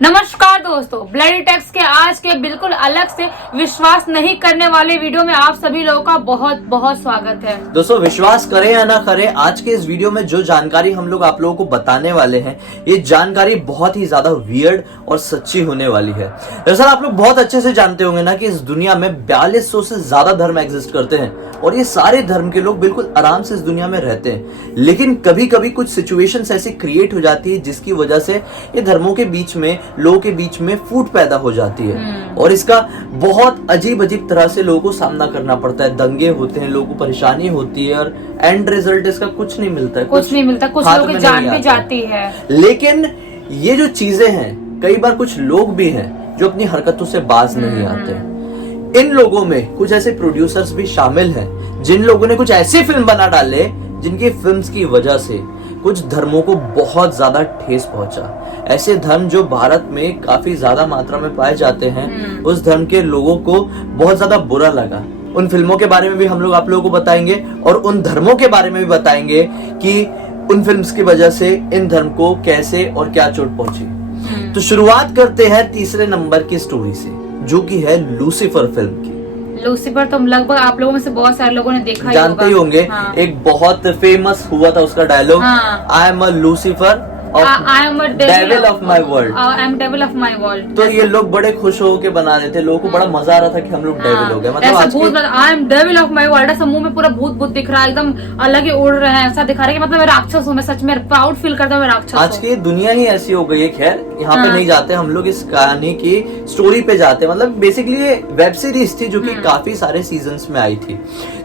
नमस्कार दोस्तों, bloody takes के आज के बिल्कुल अलग से विश्वास नहीं करने वाले वीडियो में आप सभी लोगों का बहुत बहुत स्वागत है। दोस्तों, विश्वास करें या ना करें, आज के इस वीडियो में जो जानकारी हम लोग आप लोगों को बताने वाले हैं, ये जानकारी बहुत ही ज्यादा वियर्ड और सच्ची होने वाली है। दरअसल आप लोग बहुत अच्छे से जानते होंगे ना कि इस दुनिया में 4200 से ज्यादा धर्म एग्जिस्ट करते हैं और ये सारे धर्म के लोग बिल्कुल आराम से इस दुनिया में रहते हैं। लेकिन कभी कभी कुछ सिचुएशंस ऐसी क्रिएट हो जाती है जिसकी वजह से ये धर्मों के बीच में, लोगों के बीच में फूट पैदा हो जाती है और इसका बहुत अजीब अजीब तरह से लोगों को सामना करना पड़ता है। दंगे होते हैं, लोगों को परेशानी होती है और एंड रिजल्ट इसका कुछ नहीं मिलता है, कुछ लोगों की जान भी जाती है। लेकिन ये जो चीजें हैं, कई बार कुछ लोग भी हैं जो अपनी हरकतों से बाज नहीं आते। इन लोगों में कुछ ऐसे प्रोड्यूसर्स भी शामिल हैं जिन लोगों ने कुछ ऐसी फिल्म बना डाले जिनकी फिल्म्स की वजह से कुछ धर्मों को बहुत ज्यादा ठेस पहुंचा। ऐसे धर्म जो भारत में काफी ज्यादा मात्रा में पाए जाते हैं, उस धर्म के लोगों को बहुत ज्यादा बुरा लगा। उन फिल्मों के बारे में भी हम लोग आप लोगों को बताएंगे और उन धर्मों के बारे में भी बताएंगे कि उन फिल्म्स की वजह से इन धर्म को कैसे और क्या चोट पहुंची। तो शुरुआत करते हैं तीसरे नंबर की स्टोरी से, जो कि है लूसीफर फिल्म की। लूसीफर तो लगभग आप लोगों में से बहुत सारे लोगों ने देखा जानते ही होंगे। हाँ। एक बहुत फेमस हुआ था उसका dialogue, I am a Lucifer, I am a devil of my world. I am devil of my world. तो ये लोग बड़े खुश हो के बना रहे थे, लोगों को बड़ा मजा आ रहा था कि हम लोग डेविल हो गए। मतलब ऐसा भूत, I am devil of my world, ऐसा मुंह में पूरा भूत भूत दिख रहा है, एकदम अलग ही उड़ रहे हैं, ऐसा दिखा रहे हैं कि मतलब मैं राक्षस हूँ, मैं सच में प्राउड फील करता हूँ मैं राक्षस हूँ। आज की दुनिया ही ऐसी हो गई है। खैर, यहाँ पे नहीं जाते हम लोग, इस कहानी की स्टोरी पे जाते हैं। मतलब बेसिकली ये वेब सीरीज थी जो कि काफी सारे सीजन्स में आई थी।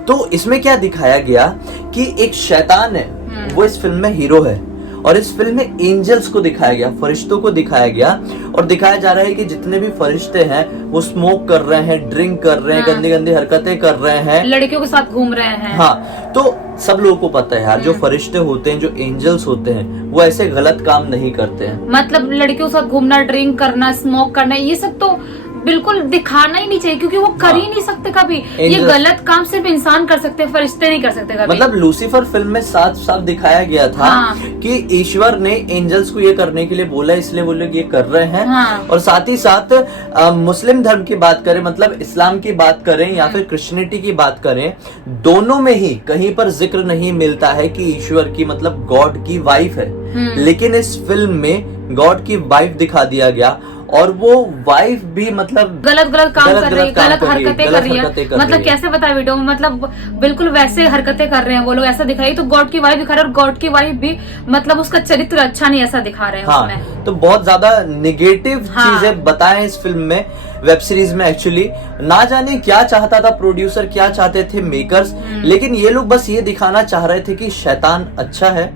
तो इसमें क्या दिखाया गया कि एक शैतान है, वो इस फिल्म में हीरो है और इस फिल्म में एंजल्स को दिखाया गया, फरिश्तों को दिखाया गया और दिखाया जा रहा है कि जितने भी फरिश्ते हैं वो स्मोक कर रहे हैं, ड्रिंक कर रहे हैं, गंदी गंदी हरकतें कर रहे हैं, लड़कियों के साथ घूम रहे हैं। हाँ, तो सब लोगों को पता है यार, जो फरिश्ते होते हैं, जो एंजल्स होते हैं, वो ऐसे गलत काम नहीं करते हैं। मतलब लड़कियों के साथ घूमना, ड्रिंक करना, स्मोक करना, ये सब तो बिल्कुल दिखाना ही नहीं चाहिए क्योंकि वो कर ही नहीं सकते कभी। ये गलत काम सिर्फ इंसान कर सकते हैं, फरिश्ते नहीं कर सकते कभी। मतलब लूसीफर फिल्म में साफ साफ दिखाया गया था कि ईश्वर ने एंजल्स को ये करने के लिए बोला, इसलिए वो लोग ये कर रहे हैं। और साथ ही साथ मुस्लिम धर्म की बात करें, मतलब इस्लाम की बात करें या फिर क्रिश्चियनिटी की बात करें, दोनों में ही कहीं पर जिक्र नहीं मिलता है कि ईश्वर की, मतलब गॉड की वाइफ है। लेकिन इस फिल्म में गॉड की वाइफ दिखा दिया गया और वो वाइफ भी मतलब गलत काम कर रही है, गलत हरकतें कर रही है। मतलब कैसे बताया वीडियो में, मतलब बिल्कुल वैसे हरकतें कर रहे हैं वो लोग, ऐसा दिखा रही है। तो गॉड की वाइफ दिखा रहे हैं और गॉड की वाइफ भी मतलब उसका चरित्र अच्छा नहीं ऐसा दिखा रहे हैं। हाँ, तो बहुत ज्यादा निगेटिव चीजें बताएं इस फिल्म में, वेब सीरीज में। एक्चुअली ना जाने क्या चाहता था प्रोड्यूसर, क्या चाहते थे मेकर्स, लेकिन ये लोग बस ये दिखाना चाह रहे थे कि शैतान अच्छा है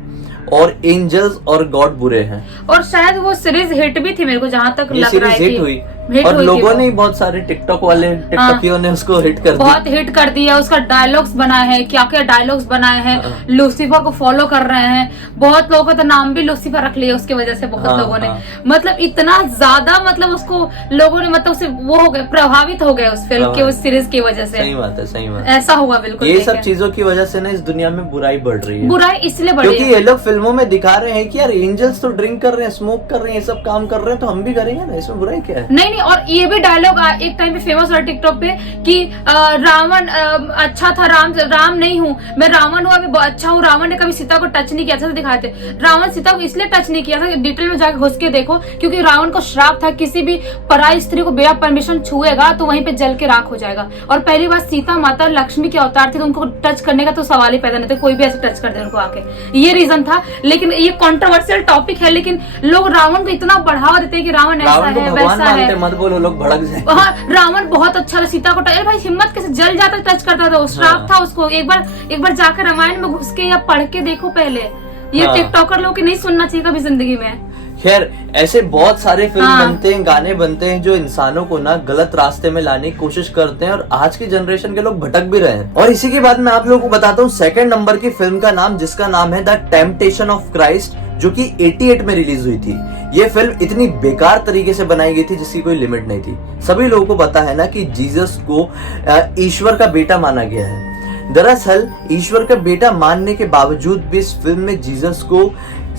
और एंजल्स और गॉड बुरे हैं। और शायद वो सीरीज हिट भी थी, मेरे को जहाँ तक लग रहा है हिट हुई और लोगों ने बहुत सारे टिकटॉक वाले टिकटॉकियों ने उसको हिट कर दिया, बहुत हिट कर दिया। उसका डायलॉग्स बनाए हैं, क्या क्या डायलॉग्स बनाए हैं, लूसीफर को फॉलो कर रहे हैं। बहुत लोगों का तो नाम भी लूसीफर रख लिया उसकी वजह से, बहुत लोगों ने मतलब इतना ज्यादा मतलब उसको लोगों ने मतलब उससे वो हो गए, प्रभावित हो गए उस फिल्म की, उस सीरीज की वजह से। सही बात है, सही बात। ऐसा हुआ बिल्कुल। ये सब चीजों की वजह से ना इस दुनिया में बुराई बढ़ रही है। बुराई इसलिए बढ़ रही है क्योंकि ये लोग फिल्मों में दिखा रहे हैं कि यार एंजल्स तो ड्रिंक कर रहे हैं, स्मोक कर रहे हैं, ये सब काम कर रहे हैं, तो हम भी करेंगे ना, इसमें बुराई क्या है? नहीं, और ये भी डायलॉग एक टाइम पे फेमस हुआ टिकटॉक पे कि रावण अच्छा था, राम नहीं हूँ मैं, रावण हुआ मैं अच्छा हूँ। रावण ने कभी सीता को टच नहीं किया था, दिखाए थे। रावण सीता को इसलिए टच नहीं किया था, डिटेल में जाकर घुस के देखो, क्योंकि रावण को श्राप था किसी भी पराई स्त्री को बिना परमिशन छुएगा तो वहीं पे जल के राख हो जाएगा। और पहली बात, सीता माता लक्ष्मी के अवतार थे तो उनको टच करने का तो सवाल ही पैदा नहीं था, कोई भी ऐसे टच कर दे उनको आके, ये रीजन था। लेकिन ये कॉन्ट्रोवर्शियल टॉपिक है, लेकिन लोग रावण को इतना बढ़ावा देते हैं कि रावण ऐसा है, वैसा है। मत बोलो, लोग भड़क जाए। रावण बहुत अच्छा था, सीता को टच, भाई हिम्मत कैसे, जल जाता टच करता था, श्राप था उसको। एक बार जाकर रामायण में घुस के या पढ़ के देखो पहले। ये टिकटॉकर लोग नहीं सुनना चाहिए कभी जिंदगी में। खैर, ऐसे बहुत सारे फिल्म बनते हैं, गाने बनते हैं जो इंसानों को ना गलत रास्ते में लाने की कोशिश करते हैं और आज की जनरेशन के लोग भटक भी रहे हैं। और इसी के बाद मैं आप लोगों को बताता हूँ सेकंड नंबर की फिल्म का नाम, जिसका नाम है द टेम्पटेशन ऑफ क्राइस्ट, जो कि 88 में रिलीज हुई थी। ये फिल्म इतनी बेकार तरीके से बनाई गई थी जिसकी कोई लिमिट नहीं थी। सभी लोगों को पता है ना कि जीसस को ईश्वर का बेटा माना गया है। दरअसल ईश्वर का बेटा मानने के बावजूद भी इस फिल्म में जीसस को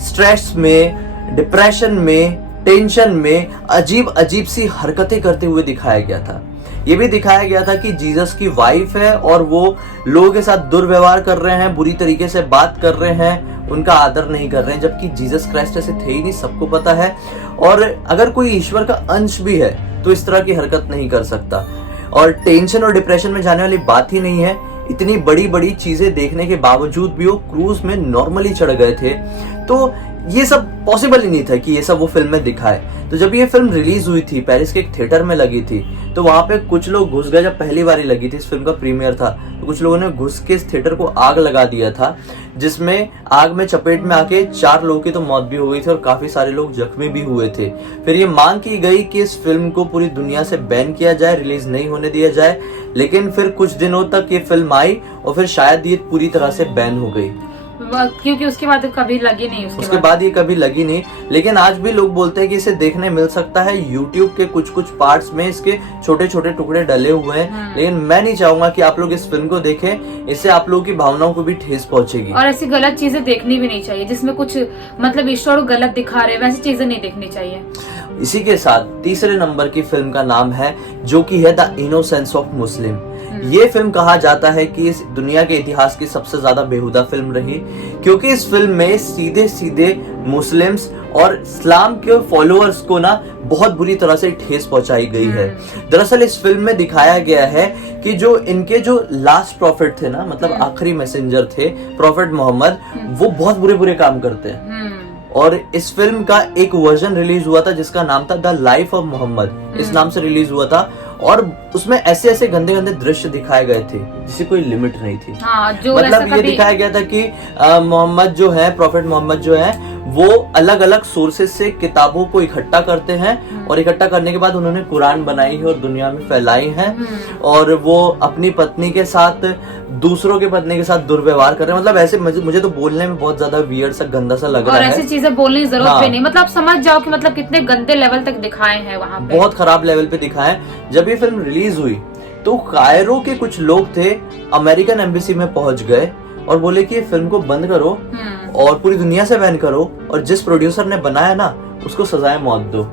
स्ट्रेस में, डिप्रेशन में, टेंशन में अजीब अजीब सी हरकतें करते हुए दिखाया गया था। ये भी दिखाया गया था कि जीसस की वाइफ है और वो लोगों के साथ दुर्व्यवहार कर रहे हैं, बुरी तरीके से बात कर रहे हैं, उनका आदर नहीं कर रहे हैं, जबकि जीसस क्राइस्ट ऐसे थे ही नहीं, सबको पता है। और अगर कोई ईश्वर का अंश भी है तो इस तरह की हरकत नहीं कर सकता। और टेंशन और डिप्रेशन में जाने वाली बात ही नहीं है। इतनी बड़ी बड़ी चीजें देखने के बावजूद भी वो क्रूज में नॉर्मली चढ़ गए थे। तो ये सब पॉसिबल ही नहीं था कि ये सब वो फिल्म में दिखाए। तो जब ये फिल्म रिलीज हुई थी, पेरिस के एक थिएटर में लगी थी, तो वहां पे कुछ लोग घुस गए। जब पहली बार लगी थी, इस फिल्म का प्रीमियर था, तो कुछ लोगों ने घुस के इस थिएटर को आग लगा दिया था, जिसमें आग में चपेट में आके 4 लोगों की तो मौत भी हो गई थी और काफी सारे लोग जख्मी भी हुए थे। फिर ये मांग की गई कि इस फिल्म को पूरी दुनिया से बैन किया जाए, रिलीज नहीं होने दिया जाए, लेकिन फिर कुछ दिनों तक ये फिल्म आई और फिर शायद ये पूरी तरह से बैन हो गई, क्योंकि उसके बाद कभी लगी नहीं। उसके बाद ये कभी लगी नहीं। लेकिन आज भी लोग बोलते हैं कि इसे देखने मिल सकता है। YouTube के कुछ कुछ पार्ट्स में इसके छोटे छोटे टुकड़े डले हुए हैं, लेकिन मैं नहीं चाहूंगा कि आप लोग इस फिल्म को देखें। इससे आप लोगों की भावनाओं को भी ठेस पहुंचेगी। और ऐसी गलत चीजें देखनी भी नहीं चाहिए जिसमें कुछ मतलब ईश्वर गलत दिखा रहे, वैसी चीजें नहीं देखनी चाहिए। इसी के साथ तीसरे नंबर की फिल्म का नाम है, जो कि है द इनोसेंस ऑफ मुस्लिम। ये फिल्म कहा जाता है कि इस दुनिया के इतिहास की सबसे ज्यादा बेहुदा फिल्म रही, क्योंकि इस फिल्म में सीधे सीधे मुस्लिम्स और इस्लाम के फॉलोअर्स को ना बहुत बुरी तरह से ठेस पहुंचाई गई है। दरअसल इस फिल्म में दिखाया गया है कि जो इनके जो लास्ट प्रॉफिट थे ना, मतलब आखिरी मैसेंजर थे प्रॉफिट मोहम्मद, वो बहुत बुरे बुरे काम करते हैं। और इस फिल्म का एक वर्जन रिलीज हुआ था जिसका नाम था द लाइफ ऑफ मोहम्मद, इस नाम से रिलीज हुआ था। और उसमें ऐसे ऐसे गंदे गंदे दृश्य दिखाए गए थे जिसकी कोई लिमिट नहीं थी। जो मतलब ये दिखाया गया था कि मोहम्मद जो है, प्रॉफिट मोहम्मद जो है, वो अलग अलग सोर्सेज से किताबों को इकट्ठा करते हैं और इकट्ठा करने के बाद उन्होंने कुरान बनाई है और दुनिया में फैलाई है। और वो अपनी पत्नी के साथ दूसरों के पत्नी के साथ दुर्व्यवहार कर रहे हैं। मतलब ऐसे मुझे तो बोलने में बहुत ज्यादा वियर्ड सा, गंदा सा लग रहा है। और ऐसी चीजें बोलने की जरूरत भी नहीं। मतलब समझ जाओ कि मतलब कितने गंदे लेवल तक दिखाए हैं वहाँ पे, बहुत खराब लेवल पे दिखाए। जब ये फिल्म रिलीज हुई तो कायरो के कुछ लोग थे, अमेरिकन एम्बेसी में पहुंच गए और बोले कि ये फिल्म को बंद करो और पूरी दुनिया से बैन करो, और जिस प्रोड्यूसर ने बनाया ना उसको सजाए मौत दो।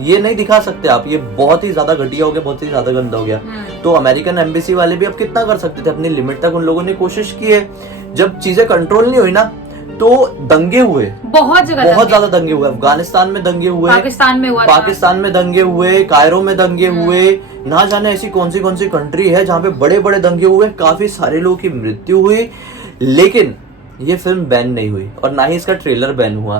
ये नहीं दिखा सकते आप, ये बहुत ही ज्यादा घटिया हो गया, बहुत ही ज्यादा गंदा हो गया। तो अमेरिकन एम्बेसी वाले भी अब कितना कर सकते थे, अपनी लिमिट तक उन लोगों ने कोशिश की है। जब चीजें कंट्रोल नहीं हुई ना तो दंगे हुए, बहुत ज्यादा दंगे हुए। अफगानिस्तान में दंगे हुए, पाकिस्तान में दंगे हुए, कायरो में दंगे हुए, ना जाने ऐसी कौन सी कंट्री है जहाँ पे बड़े बड़े दंगे हुए, काफी सारे लोगों की मृत्यु हुई। लेकिन ये फिल्म बैन नहीं हुई और ना ही इसका ट्रेलर बैन हुआ।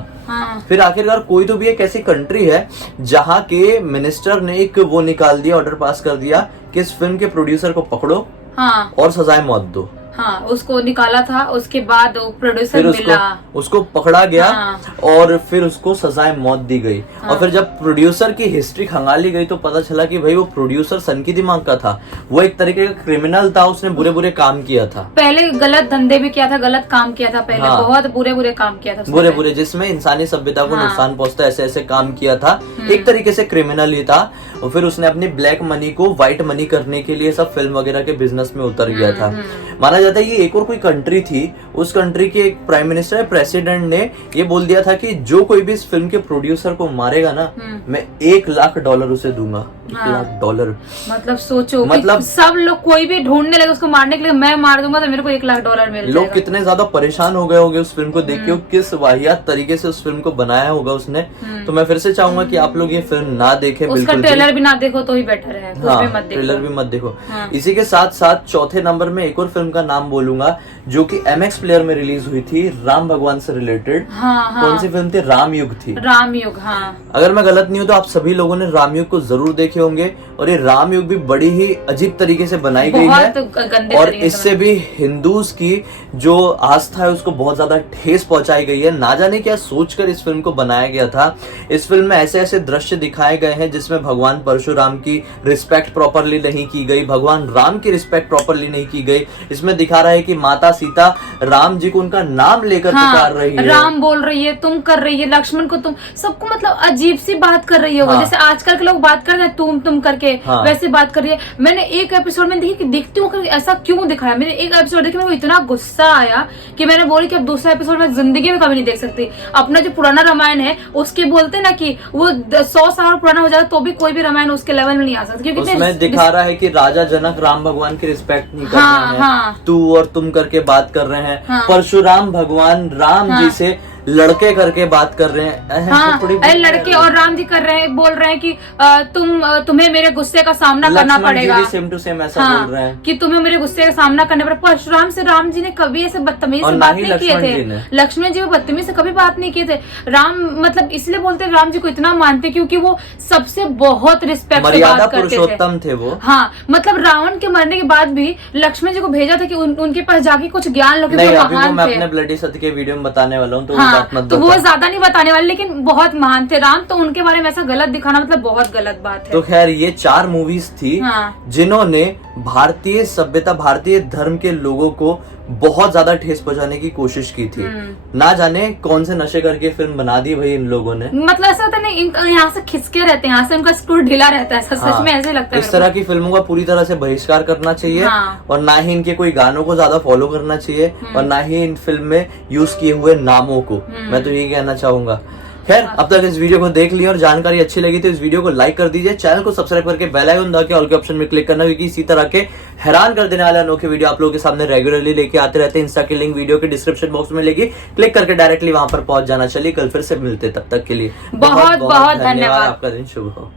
फिर आखिरकार कोई तो भी एक ऐसी कंट्री है जहाँ के मिनिस्टर ने एक वो निकाल दिया, ऑर्डर पास कर दिया कि इस फिल्म के प्रोड्यूसर को पकड़ो और सजाए मौत दो। उसको निकाला था, उसके बाद प्रोड्यूसर मिला, उसको पकड़ा गया और फिर उसको सजाए मौत दी गई। और फिर जब प्रोड्यूसर की हिस्ट्री खंगाली गई तो पता चला कि भाई वो प्रोड्यूसर सन की दिमाग का था, वो एक तरीके का क्रिमिनल था, उसने बुरे बुरे काम किया था, पहले गलत धंधे भी किया था, गलत काम किया था पहले, बहुत बुरे बुरे काम किया था, बुरे जिसमें इंसानी सभ्यता को नुकसान पहुंचता, ऐसे ऐसे काम किया था। एक तरीके से क्रिमिनल ही था। और फिर उसने अपनी ब्लैक मनी को व्हाइट मनी करने के लिए सब फिल्म वगैरह के बिजनेस में उतर गया था। माना जाता है ये एक और कोई कंट्री थी, उस कंट्री के एक प्राइम मिनिस्टर प्रेसिडेंट ने ये बोल दिया था कि जो कोई भी इस फिल्म के प्रोड्यूसर को मारेगा ना, मैं $1 लाख उसे दूंगा। $1 लाख। मतलब सोचो, मतलब सब लोग कोई भी ढूंढने लगे उसको मारने के लिए, मैं मार दूंगा तो मेरे को $1 लाख मिल जाएगा। लोग कितने ज्यादा परेशान हो गए होंगे उस फिल्म को देख के, किस वाहियात तरीके से उस फिल्म को बनाया होगा उसने। तो मैं फिर से चाहूंगा कि आप लोग ये फिल्म ना देखें, उसका ट्रेलर भी ना देखो तो ही बेटर है, ट्रेलर भी मत देखो। इसी के साथ साथ चौथे नंबर में एक और फिल्म का नाम बोलूंगा जो कि MX प्लेयर में रिलीज हुई थी, राम भगवान से रिलेटेड। कौन सी फिल्म थी? रामयुग थी। रामयुग, अगर मैं गलत नहीं हूँ तो आप सभी लोगों ने रामयुग को जरूर देखे होंगे। और ये रामयुग भी बड़ी ही अजीब तरीके से बनाई गई है और इससे भी हिंदूज की जो आस्था है उसको बहुत ज्यादा ठेस पहुंचाई गई है। ना जाने क्या सोचकर इस फिल्म को बनाया गया था। इस फिल्म में ऐसे ऐसे दृश्य दिखाए गए हैं जिसमें भगवान परशुराम की रिस्पेक्ट प्रॉपरली नहीं की गई, भगवान राम की रिस्पेक्ट प्रॉपरली नहीं की गई। इसमें दिखा रहा है कि माता सीता राम जी को उनका नाम लेकर पुकार रही है, राम बोल रही है, तुम कर रही है, लक्ष्मण को तुम, सबको मतलब अजीब सी बात कर रही है। जैसे आजकल के लोग बात करते हैं, तू तुम करके हाँ। वैसे बात कर रही है। मैंने एक एपिसोड में देखी कि देखती हूँ कि ऐसा क्यों दिखाया। मैंने एक एपिसोड देखी, मेरे को इतना गुस्सा आया कि मैंने बोली कि अब दूसरा एपिसोड में जिंदगी में कभी नहीं देख सकती। अपना जो पुराना रामायण है उसके बोलते ना कि वो 100 साल पुराना हो जाता तो भी कोई भी रामायण उसके लेवल में नहीं आ सकता, क्योंकि उसमें दिखा रहा है कि राजा जनक राम भगवान की रिस्पेक्ट नहीं कर हाँ, रहे हैं, हाँ। तू और तुम करके बात कर रहे हैं। हाँ। परशुराम भगवान राम हाँ। जी से लड़के करके बात कर रहे हैं। हाँ, थोड़ी अरे लड़के और राम जी कर रहे हैं, बोल रहे हैं कि तुम्हें मेरे गुस्से का सामना करना पड़ेगा। सेम टू सेम ऐसा हाँ, बोल रहे हैं कि तुम्हें मेरे गुस्से का सामना करना पड़ेगा। परशुराम से राम जी ने कभी ऐसे बदतमीज और से ना बात ही नहीं किए लक्ष्मण जी ने। थे। लक्ष्मण जी को बदतमीज से कभी बात नहीं किए थे। राम मतलब इसलिए बोलते हैं राम जी को इतना मानते क्योंकि वो सबसे बहुत रिस्पेक्ट से मर्यादा बात करते थे। पुरुषोत्तम थे वो। हाँ, मतलब रावण के मरने के बाद भी लक्ष्मण जी को भेजा था कि उनके पास जाके कुछ ज्ञान लो, नहीं, वो अभी वो महान मैं थे। अपने ब्लडी सत्य के वीडियो में बताने वाला हूँ, तो वो हाँ, बात मत तो वो बताओ। ज्यादा नहीं बताने वाले, लेकिन बहुत महान थे राम। तो उनके बारे में ऐसा गलत दिखाना मतलब बहुत गलत बात है। तो खैर ये 4 मूवीज थी हाँ। जिन्होंने भारतीय सभ्यता, भारतीय धर्म के लोगों को बहुत ज्यादा ठेस पहुंचाने की कोशिश की थी। ना जाने कौन से नशे करके फिल्म बना दी भाई इन लोगों ने। मतलब ऐसा होता नहीं, यहाँ से खिसके रहते हैं, यहाँ से उनका स्क्रू ढीला रहता है, ऐसा सच में ऐसे लगता है। इस तरह की फिल्मों का पूरी तरह से बहिष्कार करना चाहिए। हाँ। और ना ही इनके कोई गानों को ज्यादा फॉलो करना चाहिए, और ना ही इन फिल्म में यूज किए हुए नामों को। मैं तो यही कहना चाहूंगा। खैर, अब तक इस वीडियो को देख लिया और जानकारी अच्छी लगी तो इस वीडियो को लाइक कर दीजिए, चैनल को सब्सक्राइब करके बेल आइकन दबा के ऑल के ऑप्शन में क्लिक करना, क्योंकि इसी तरह के हैरान कर देने वाले अनोखे वीडियो आप लोगों के सामने रेगुलरली लेके आते रहते हैं। इंस्टा की लिंक वीडियो के डिस्क्रिप्शन बॉक्स में लेगी, क्लिक करके डायरेक्टली वहां पर पहुंच जाना। चलिए कल फिर से मिलते, तब तक के लिए बहुत बहुत धन्यवाद। आपका दिन शुभ हो।